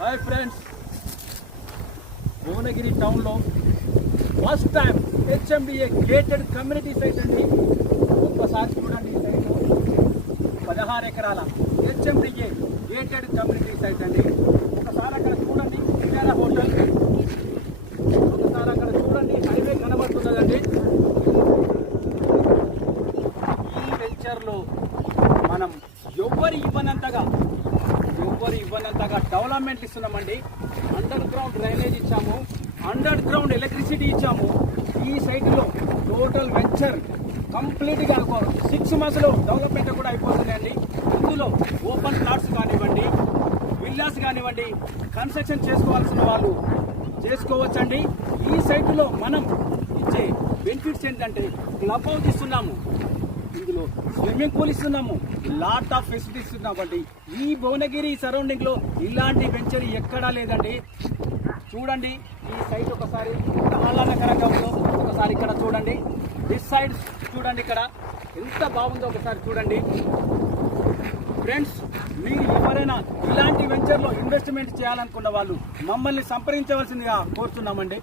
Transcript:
Hi friends, Bhuvanagiri టౌన్లో first time HMDA gated community site అండి. ఒక్కసారి చూడండి, ఈ సైట్ 16 ఎకరాల హెచ్ఎండిఏ గేటెడ్ కమ్యూనిటీ సైట్ అండి. ఒకసారి అక్కడ చూడండి, విజయాల హోటల్. ఒకసారి అక్కడ చూడండి, హైవే కనబడుతున్నదండి. ఈ వెంచర్లో మనం ఎవ్వరు ఇవ్వనంతగా డెవలప్మెంట్ ఇస్తున్నామండి. అండర్ గ్రౌండ్ డ్రైనేజ్ ఇచ్చాము, అండర్ గ్రౌండ్ ఎలక్ట్రిసిటీ ఇచ్చాము. ఈ సైట్లో టోటల్ వెంచర్ కంప్లీట్గా 6 monthsలో డెవలప్మెంట్ కూడా అయిపోతుందండి. ఇందులో ఓపెన్ ప్లాట్స్ కానివ్వండి, విల్లాస్ కానివ్వండి, కన్స్ట్రక్షన్ చేసుకోవాల్సిన వాళ్ళు చేసుకోవచ్చండి. ఈ సైట్లో మనం ఇచ్చే బెనిఫిట్స్ ఏంటంటే క్లబ్ హౌస్ ఇస్తున్నాము, ఇందులో స్విమ్మింగ్ పూల్ ఇస్తున్నాము, లాట్ ఆఫ్ ఫెసిలిటీస్ ఇస్తున్నామండి. ఈ భువనగిరి సరౌండింగ్ లో ఇలాంటి వెంచర్ ఎక్కడా లేదండి. చూడండి ఈ సైట్ ఒకసారి ఆహ్లాదకరంగా ఉందో ఒకసారి ఇక్కడ చూడండి. దిస్ సైడ్ చూడండి, ఇక్కడ ఎంత బాగుందో ఒకసారి చూడండి. ఫ్రెండ్స్, మీరు ఎవరైనా ఇలాంటి వెంచర్లో ఇన్వెస్ట్మెంట్ చేయాలనుకున్న వాళ్ళు మమ్మల్ని సంప్రదించవలసిందిగా కోరుతున్నామండి.